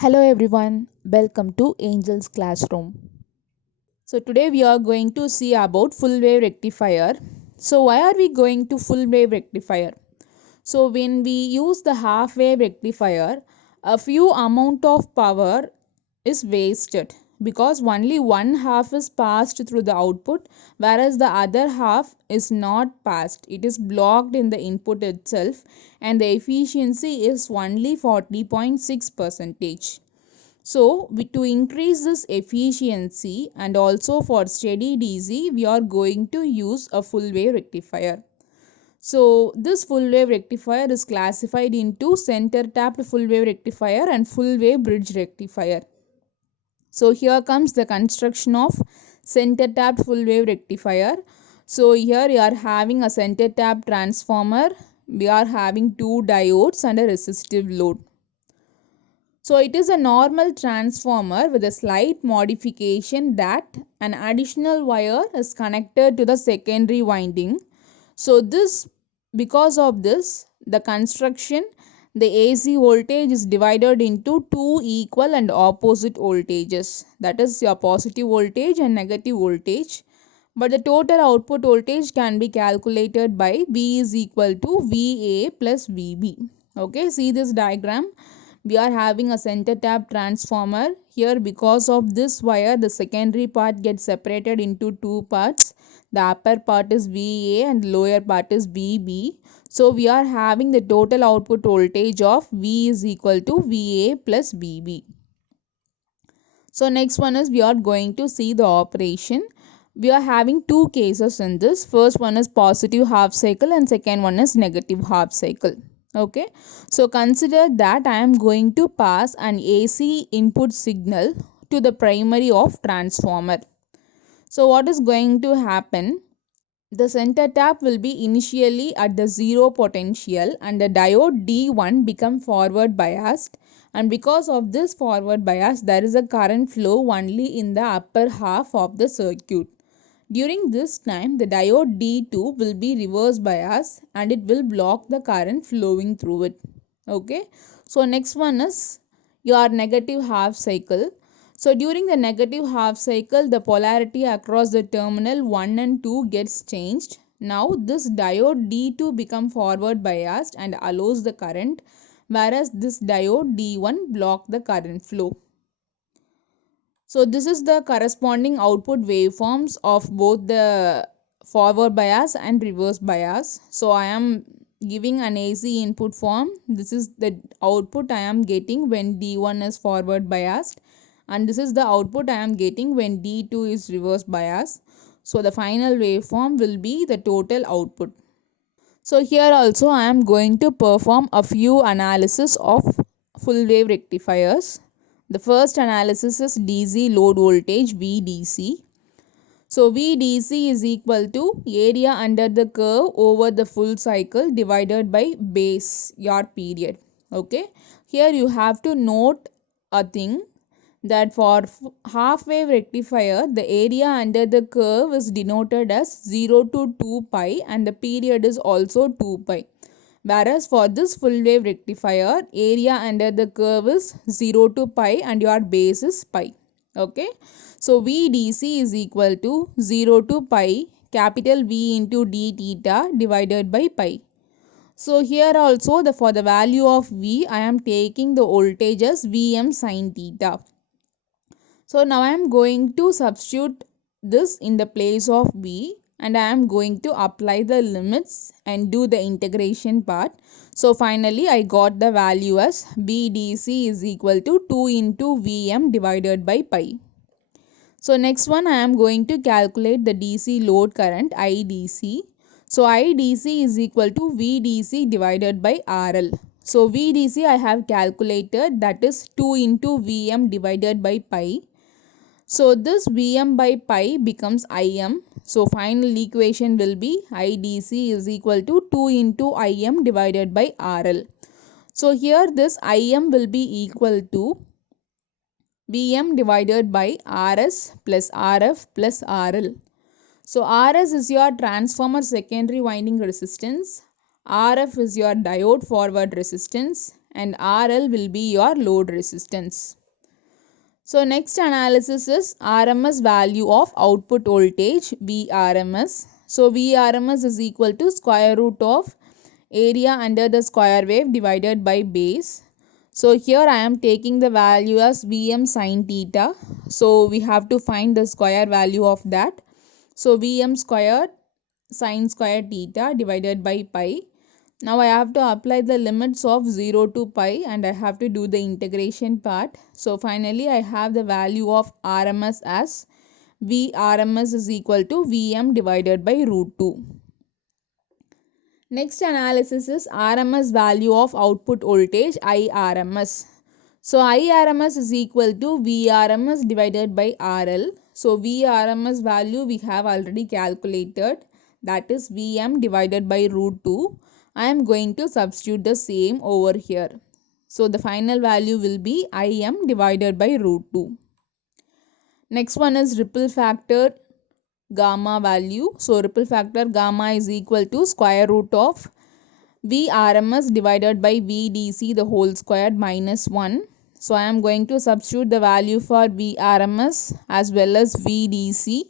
Hello everyone, welcome to Angel's Classroom. So today we are going to see about full wave rectifier. So why are we going to full wave rectifier? So when we use the half wave rectifier, a few amount of power is wasted because only one half is passed through the output, whereas the other half is not passed. It is blocked in the input itself, and the efficiency is only 40.6 percentage. So to increase this efficiency and also for steady DC, we are going to use a full wave rectifier. So this full wave rectifier is classified into center tapped full wave rectifier and full wave bridge rectifier. So here comes the construction of center tapped full wave rectifier. So here we are having a center tap transformer. We are having two diodes and a resistive load. So it is a normal transformer with a slight modification that an additional wire is connected to the secondary winding. So because of this, the construction, the AC voltage is divided into two equal and opposite voltages. That is your positive voltage and negative voltage. But the total output voltage can be calculated by V is equal to VA plus VB. Okay, see this diagram. We are having a center tap transformer here. Because of this wire, the secondary part gets separated into two parts. The upper part is VA and the lower part is VB. So we are having the total output voltage of V is equal to VA plus VB. So next one is we are going to see the operation. We are having two cases in this. First one is positive half cycle and second one is negative half cycle. Okay, so consider that I am going to pass an AC input signal to the primary of transformer. So what is going to happen? The center tap will be initially at the zero potential and the diode D1 become forward biased, and because of this forward bias there is a current flow only in the upper half of the circuit. During this time the diode D2 will be reverse bias and it will block the current flowing through it. Okay, so next one is your negative half cycle. So during the negative half cycle, the polarity across the terminal 1 and 2 gets changed. Now this diode D2 become forward biased and allows the current, whereas this diode D1 block the current flow. So this is the corresponding output waveforms of both the forward bias and reverse bias. So I am giving an AC input form. This is the output I am getting when D1 is forward biased, and this is the output I am getting when D2 is reverse bias. So the final waveform will be the total output. So here also I am going to perform a few analysis of full wave rectifiers. The first analysis is DC load voltage VDC. So VDC is equal to area under the curve over the full cycle divided by base, your period. Okay, here you have to note a thing that for half wave rectifier the area under the curve is denoted as 0 to 2 pi and the period is also 2 pi, whereas for this full wave rectifier area under the curve is 0 to pi and your base is pi. Okay, so VDC is equal to 0 to pi capital V into d theta divided by pi. So here also for the value of V I am taking the voltage as Vm sin theta. So now I am going to substitute this in the place of V and I am going to apply the limits and do the integration part. So finally I got the value as BDC is equal to 2 into Vm divided by pi. So next one I am going to calculate the DC load current IDC. So IDC is equal to VDC divided by RL. So VDC I have calculated, that is 2 into Vm divided by pi. So this Vm by pi becomes Im. So final equation will be IDC is equal to 2 into Im divided by RL. So here this Im will be equal to Vm divided by Rs plus Rf plus RL. So Rs is your transformer secondary winding resistance. Rf is your diode forward resistance and RL will be your load resistance. So next analysis is RMS value of output voltage Vrms. So Vrms is equal to square root of area under the square wave divided by base. So here I am taking the value as Vm sin theta. So we have to find the square value of that. So Vm square sin square theta divided by pi. Now I have to apply the limits of 0 to pi and I have to do the integration part. So finally I have the value of RMS as Vrms is equal to Vm divided by root 2. Next analysis is RMS value of output voltage IRMS. So IRMS is equal to Vrms divided by RL. So Vrms value we have already calculated, that is Vm divided by root 2. I am going to substitute the same over here. So the final value will be Im divided by root 2. Next one is ripple factor gamma value. So ripple factor gamma is equal to square root of Vrms divided by Vdc the whole square minus 1. So I am going to substitute the value for Vrms as well as Vdc.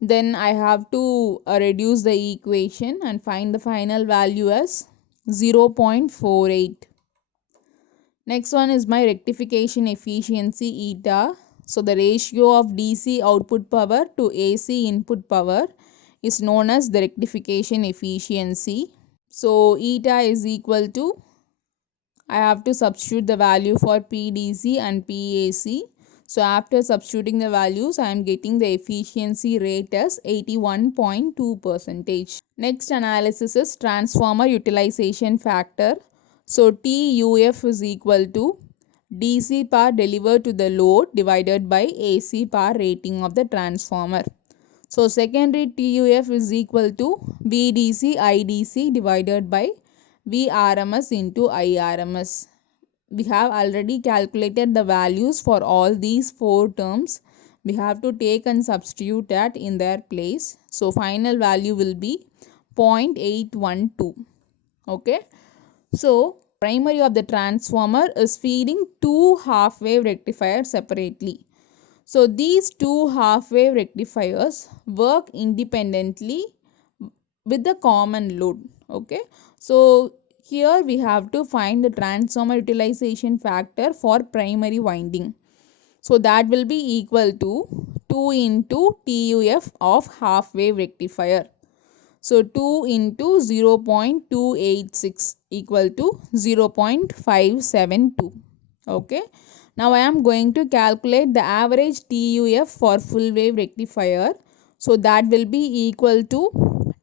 Then I have to reduce the equation and find the final value as 0.48. Next one is my rectification efficiency eta. So the ratio of DC output power to AC input power is known as the rectification efficiency. So eta is equal to, I have to substitute the value for PDC and PAC. So after substituting the values, I am getting the efficiency rate as 81.2%. Next analysis is transformer utilization factor. So TUF is equal to DC power delivered to the load divided by AC power rating of the transformer. So secondary TUF is equal to VDC IDC divided by Vrms into IRMS. We have already calculated the values for all these four terms. We have to take and substitute that in their place. So final value will be 0.812. Okay. So primary of the transformer is feeding two half wave rectifiers separately. So these two half wave rectifiers work independently with the common load. Okay. So here we have to find the transformer utilization factor for primary winding. So that will be equal to 2 into TUF of half wave rectifier. So 2 into 0.286 equal to 0.572. Okay. Now I am going to calculate the average TUF for full wave rectifier. So that will be equal to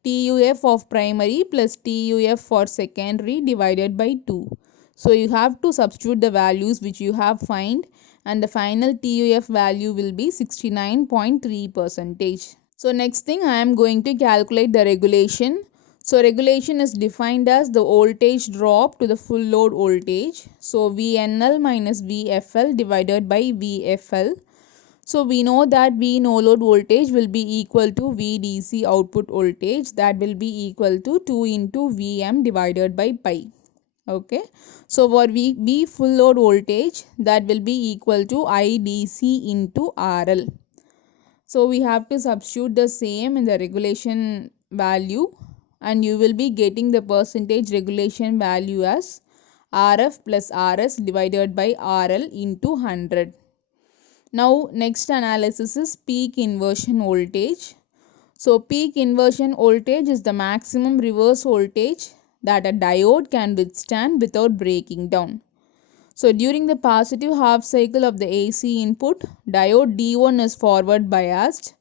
TUF of primary plus TUF for secondary divided by 2. So you have to substitute the values which you have find and the final TUF value will be 69.3%. So next thing I am going to calculate the regulation. So regulation is defined as the voltage drop to the full load voltage. So VNL minus VFL divided by VFL. So we know that V no load voltage will be equal to VDC output voltage, that will be equal to 2 into Vm divided by pi. Okay. So for V full load voltage, that will be equal to IDC into RL. So we have to substitute the same in the regulation value and you will be getting the percentage regulation value as RF plus RS divided by RL into 100. Now next analysis is peak inversion voltage. So peak inversion voltage is the maximum reverse voltage that a diode can withstand without breaking down. So during the positive half cycle of the AC input, diode D1 is forward biased.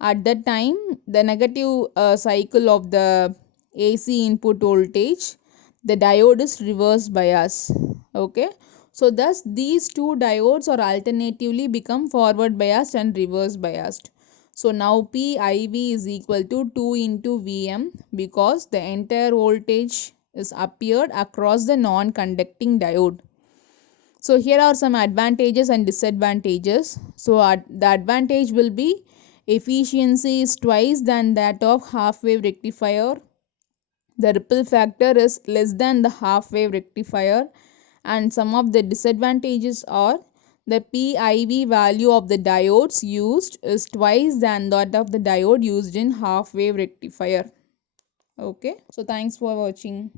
At that time, the negative cycle of the AC input voltage, the diode is reverse bias. Okay. So thus these two diodes are alternatively become forward biased and reverse biased. So now PIV is equal to 2 into Vm because the entire voltage is appeared across the non-conducting diode. So here are some advantages and disadvantages. So the advantage will be efficiency is twice than that of half wave rectifier. The ripple factor is less than the half wave rectifier and some of the disadvantages are the PIV value of the diodes used is twice than that of the diode used in half wave rectifier. Okay, so thanks for watching.